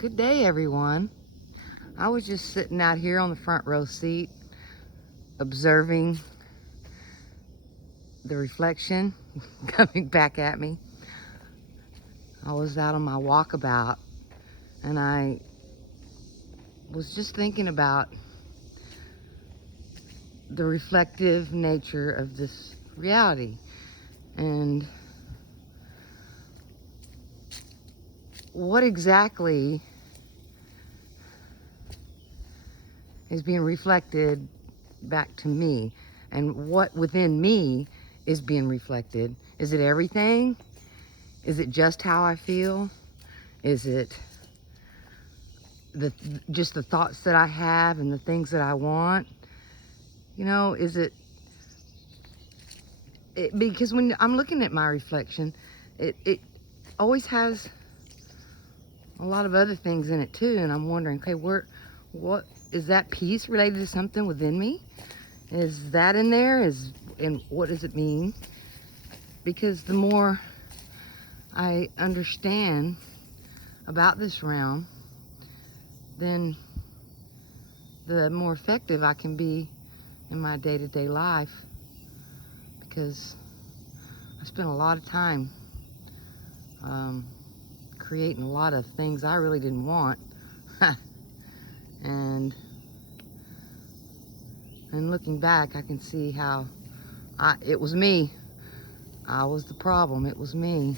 Good day, everyone. I was just sitting out here on the front row seat, observing the reflection coming back at me. I was out on my walkabout, and I was just thinking about the reflective nature of this reality and what exactly is being reflected back to me, and what within me is being reflected. Is it everything? Is it just how I feel? Is it just the thoughts that I have and the things that I want? Is it because when I'm looking at my reflection, it always has a lot of other things in it too, and I'm wondering, okay, what is that piece related to something within me? Is that in there? And what does it mean? Because the more I understand about this realm, then the more effective I can be in my day-to-day life, because I spent a lot of time creating a lot of things I really didn't want. and looking back, I can see how it was me. I was the problem. It was me.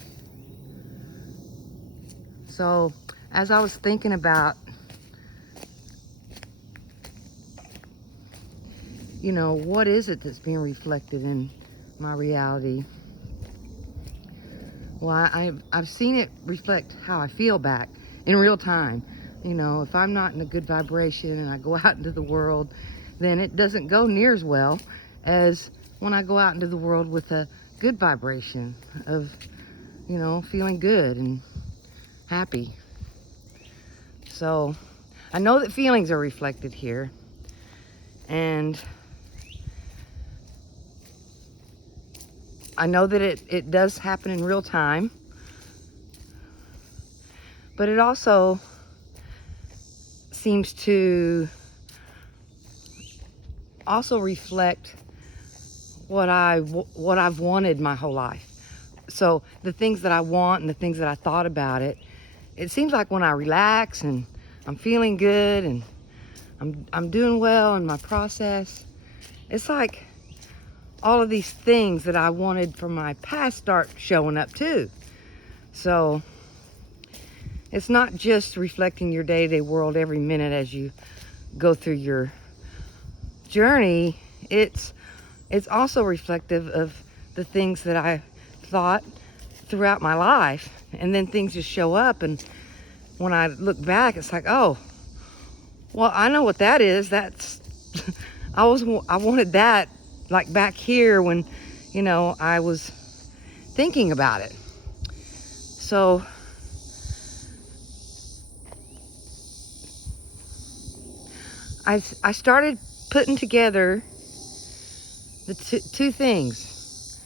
So as I was thinking about, what is it that's being reflected in my reality? Well, I've seen it reflect how I feel back in real time. If I'm not in a good vibration and I go out into the world, then it doesn't go near as well as when I go out into the world with a good vibration of, feeling good and happy. So I know that feelings are reflected here, and I know that it does happen in real time, but it also seems to also reflect what I've wanted my whole life. So the things that I want and the things that I thought about it seems like when I relax and I'm feeling good and I'm doing well in my process, it's like all of these things that I wanted from my past start showing up too. So it's not just reflecting your day-to-day world every minute as you go through your journey. It's also reflective of the things that I thought throughout my life, and then things just show up, and when I look back, it's like, oh, well, I know what that is. That's I wanted that, like, back here when I was thinking about it. So I started putting together the two things: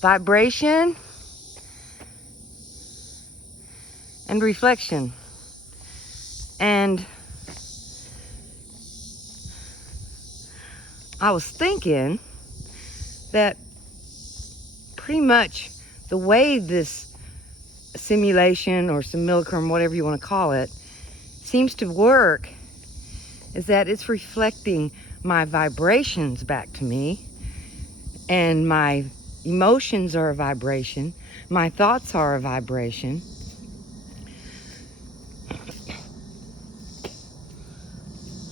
vibration and reflection. And I was thinking that pretty much the way this simulation or simulacrum, whatever you want to call it, seems to work is that it's reflecting my vibrations back to me, and my emotions are a vibration, my thoughts are a vibration.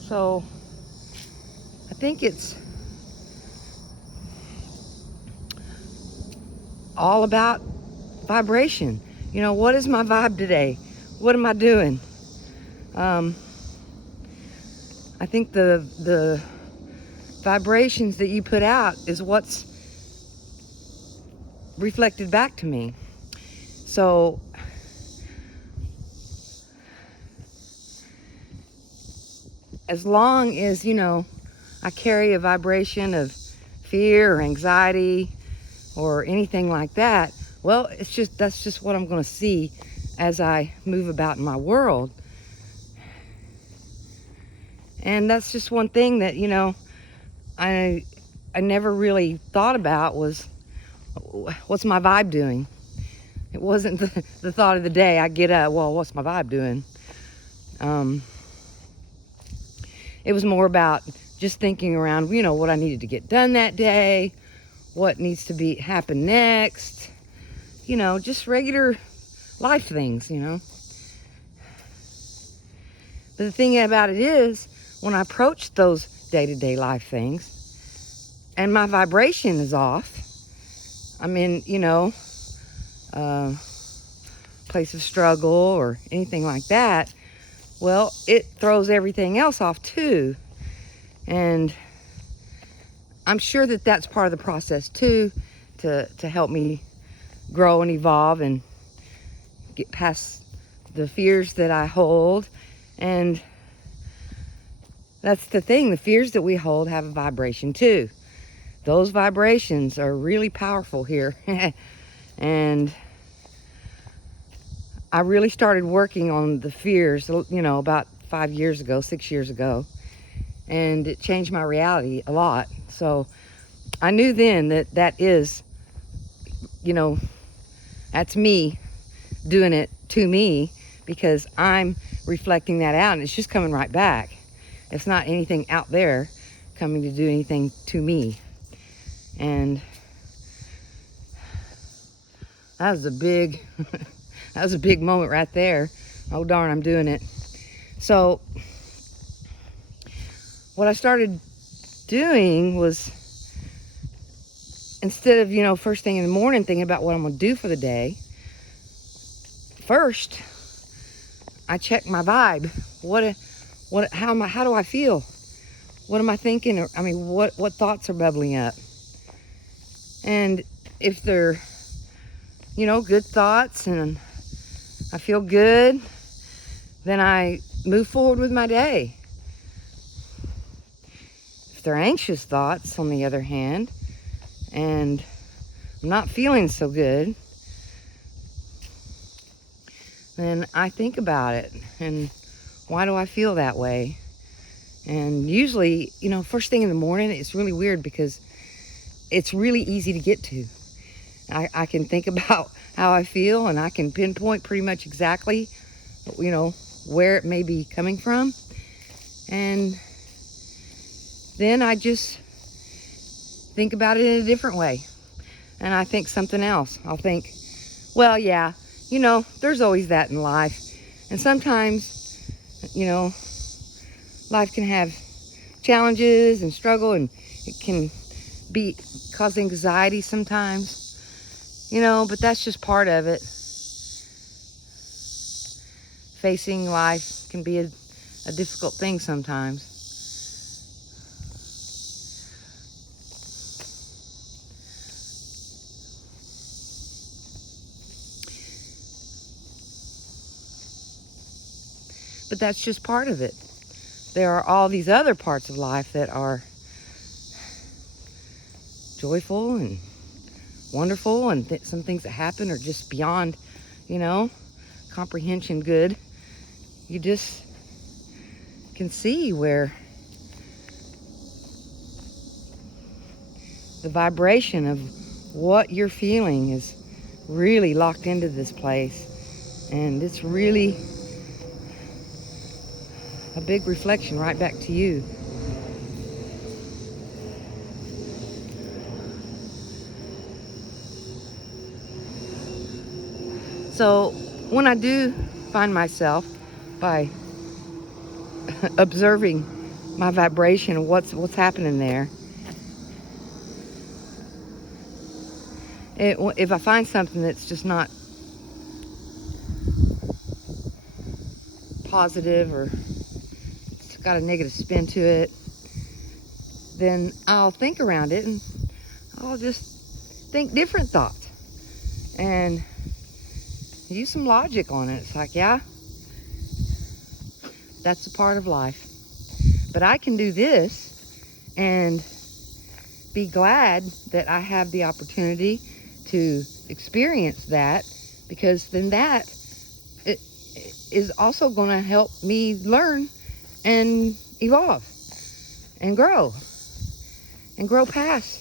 So I think it's all about vibration. What is my vibe today? What am I doing? I think the vibrations that you put out is what's reflected back to me. So as long as I carry a vibration of fear or anxiety or anything like that, Well, that's just what I'm going to see as I move about in my world. And that's just one thing that, I never really thought about was, what's my vibe doing? It wasn't the thought of the day. I get up, well, what's my vibe doing? It was more about just thinking around, what I needed to get done that day, what needs to happen next, just regular life things, But the thing about it is, when I approach those day-to-day life things, and my vibration is off, I'm in, place of struggle or anything like that, well, it throws everything else off too. And I'm sure that that's part of the process too, to help me grow and evolve and get past the fears that I hold. And that's the thing, the fears that we hold have a vibration too. Those vibrations are really powerful here. And I really started working on the fears, about 5 years ago, 6 years ago. And it changed my reality a lot. So I knew then that is, that's me doing it to me, because I'm reflecting that out, and it's just coming right back. It's not anything out there coming to do anything to me. And that was a big that was a big moment right there. Oh darn, I'm doing it. So what I started doing was, instead of first thing in the morning thinking about what I'm going to do for the day, first I check my vibe. How do I feel? What am I thinking? What thoughts are bubbling up? And if they're, good thoughts and I feel good, then I move forward with my day. If they're anxious thoughts, on the other hand, and I'm not feeling so good, then I think about it and why do I feel that way? And usually, first thing in the morning, it's really weird because it's really easy to get to. I can think about how I feel, and I can pinpoint pretty much exactly, where it may be coming from. And then I just think about it in a different way. And I think something else. I'll think, well, yeah, there's always that in life. And sometimes, life can have challenges and struggle, and it can cause anxiety sometimes, but that's just part of it. Facing life can be a difficult thing sometimes. But that's just part of it. There are all these other parts of life that are joyful and wonderful, and some things that happen are just beyond, comprehension good. You just can see where the vibration of what you're feeling is really locked into this place, and it's really a big reflection right back to you. So when I do find myself, by observing my vibration and what's happening there, if I find something that's just not positive, or it's got a negative spin to it, then I'll think around it, and I'll just think different thoughts and use some logic on it. It's like, yeah, that's a part of life, but I can do this and be glad that I have the opportunity to experience that, because then that it is also going to help me learn and evolve and grow past,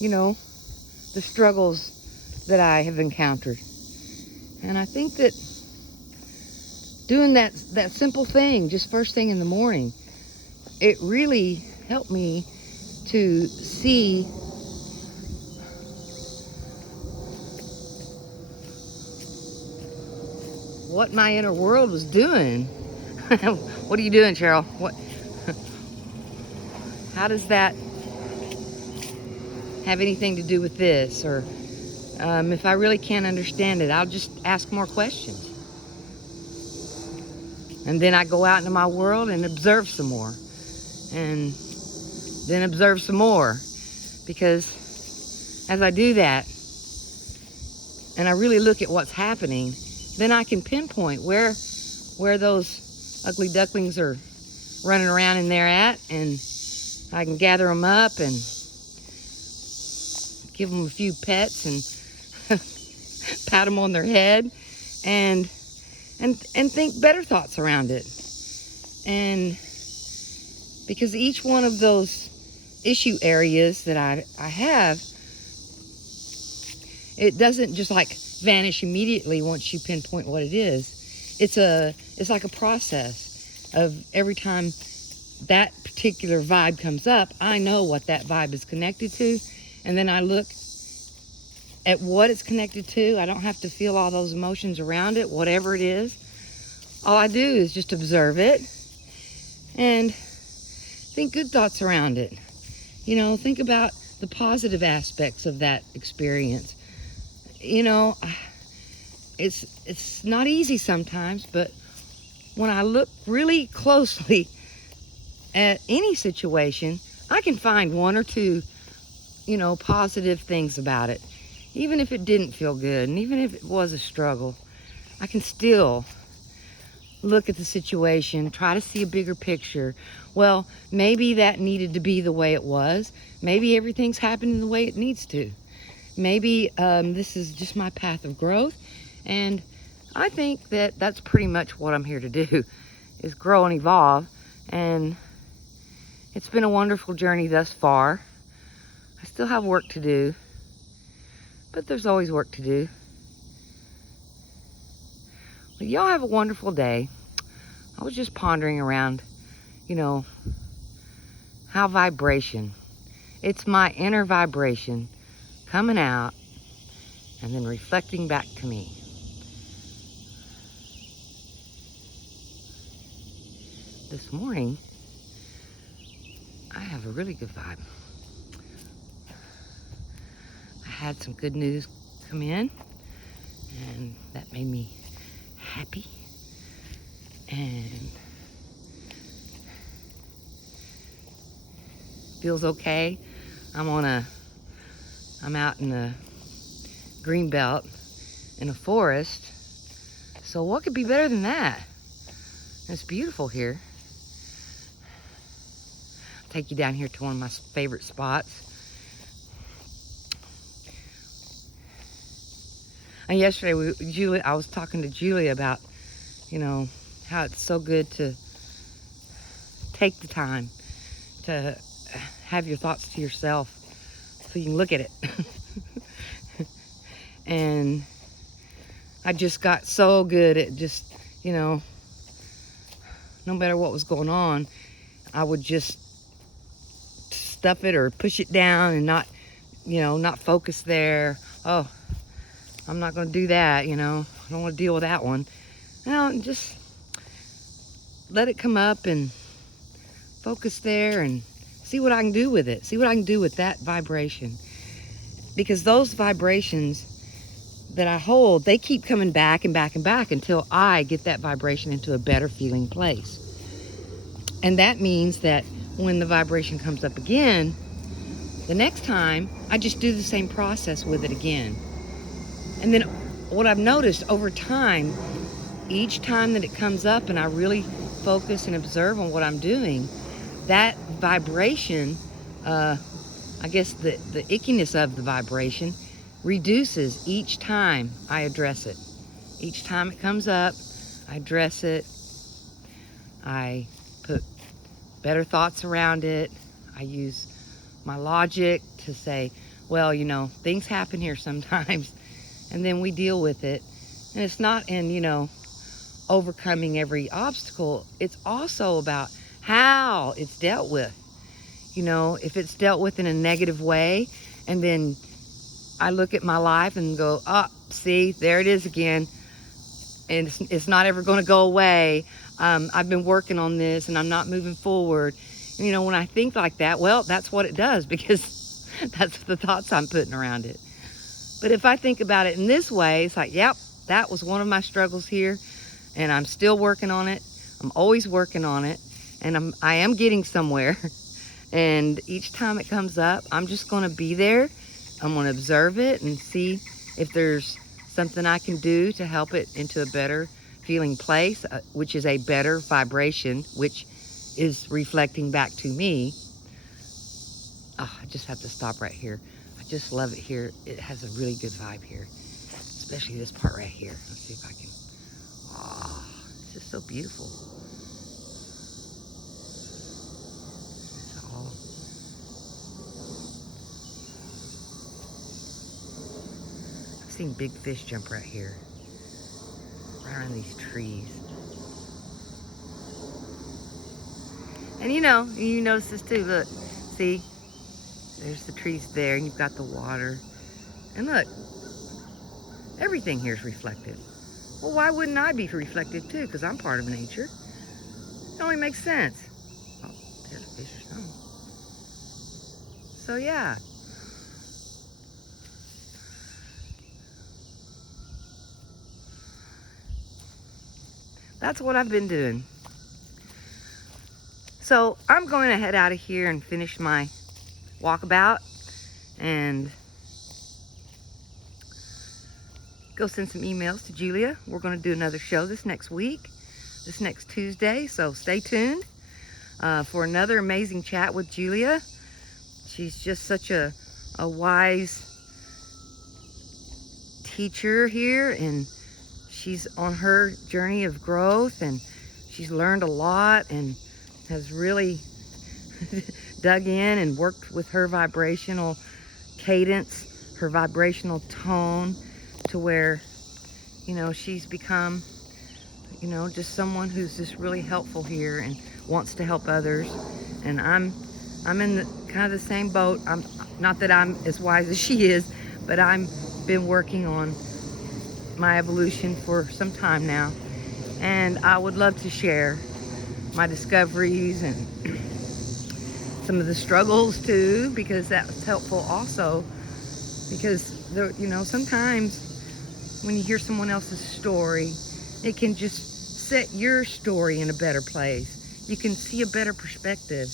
the struggles that I have encountered. And I think that doing that simple thing just first thing in the morning, it really helped me to see what my inner world was doing. What are you doing, Cheryl? How does that have anything to do with this? Or if I really can't understand it, I'll just ask more questions. And then I go out into my world and observe some more. And then observe some more. Because as I do that, and I really look at what's happening, then I can pinpoint where those ugly ducklings are running around in there at, and I can gather them up and give them a few pets and pat them on their head and think better thoughts around it. And because each one of those issue areas that I have, it doesn't just like vanish immediately once you pinpoint what it is. It's like a process of every time that particular vibe comes up, I know what that vibe is connected to, and then I look at what it's connected to. I don't have to feel all those emotions around it, whatever it is. All I do is just observe it and think good thoughts around it. Think about the positive aspects of that experience. It's not easy sometimes, but when I look really closely at any situation, I can find one or two, positive things about it. Even if it didn't feel good, and even if it was a struggle, I can still look at the situation, try to see a bigger picture. Well, maybe that needed to be the way it was. Maybe everything's happening the way it needs to. Maybe this is just my path of growth. And I think that that's pretty much what I'm here to do, is grow and evolve. And it's been a wonderful journey thus far. I still have work to do, but there's always work to do. But y'all have a wonderful day. I was just pondering around, how vibration, it's my inner vibration coming out and then reflecting back to me. This morning, I have a really good vibe. I had some good news come in, and that made me happy. And feels okay. I'm out in the green belt in a forest. So what could be better than that? It's beautiful here. I'll take you down here to one of my favorite spots. And yesterday, I was talking to Julie about, how it's so good to take the time to have your thoughts to yourself so you can look at it. And I just got so good at just, no matter what was going on, I would just stuff it or push it down and not focus there. Oh, I'm not going to do that, I don't want to deal with that one. Just let it come up and focus there and see what I can do with it. See what I can do with that vibration. Because those vibrations that I hold, they keep coming back and back and back until I get that vibration into a better feeling place. And that means that when the vibration comes up again, the next time, I just do the same process with it again. And then what I've noticed over time, each time that it comes up and I really focus and observe on what I'm doing, that vibration, I guess the ickiness of the vibration reduces each time I address it. Each time it comes up, I address it. I put better thoughts around it. I use my logic to say, well, you know, things happen here sometimes, and then we deal with it. And it's not in, you know, overcoming every obstacle. It's also about how it's dealt with. You know, if it's dealt with in a negative way, and then I look at my life and go, oh, see, there it is again. And it's not ever going to go away. I've been working on this and I'm not moving forward. And, you know, when I think like that, well, that's what it does, because that's the thoughts I'm putting around it. But if I think about it in this way, it's like, yep, that was one of my struggles here, and I'm still working on it. I'm always working on it, and I am getting somewhere. And each time it comes up, I'm just going to be there. I'm going to observe it and see if there's something I can do to help it into a better feeling place, which is a better vibration, which is reflecting back to me. Oh, I just have to stop right here. I just love it here. It has a really good vibe here, especially this part right here. Let's see if I can. Oh, it's just so beautiful. It's all. I've seen big fish jump right here, right around these trees. And you know, you notice this too. Look, see, there's the trees there, and you've got the water. And look, everything here is reflected. Well, why wouldn't I be reflected too? Because I'm part of nature. It only makes sense. Oh, there's a fish or something. So yeah. That's what I've been doing. So I'm going to head out of here and finish my walkabout and go send some emails to Julia. We're going to do another show this next week, this next Tuesday. So stay tuned for another amazing chat with Julia. She's just such a wise teacher here, and she's on her journey of growth, and she's learned a lot and has really dug in and worked with her vibrational cadence, her vibrational tone, to where, you know, she's become, you know, just someone who's just really helpful here and wants to help others. And I'm in the kind of the same boat. I'm not that I'm as wise as she is, but I'm been working on my evolution for some time now, and I would love to share my discoveries and some of the struggles too, because that's helpful also. Because there, you know, sometimes when you hear someone else's story, it can just set your story in a better place. You can see a better perspective,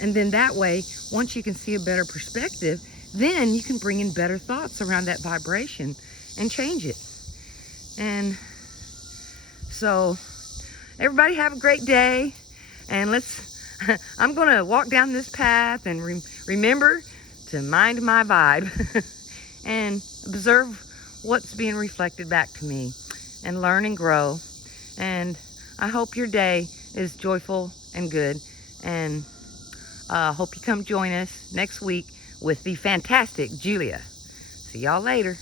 and then that way, once you can see a better perspective, then you can bring in better thoughts around that vibration and change it. And so everybody have a great day, and I'm going to walk down this path and remember to mind my vibe and observe what's being reflected back to me and learn and grow. And I hope your day is joyful and good, and hope you come join us next week with the fantastic Julia. See y'all later.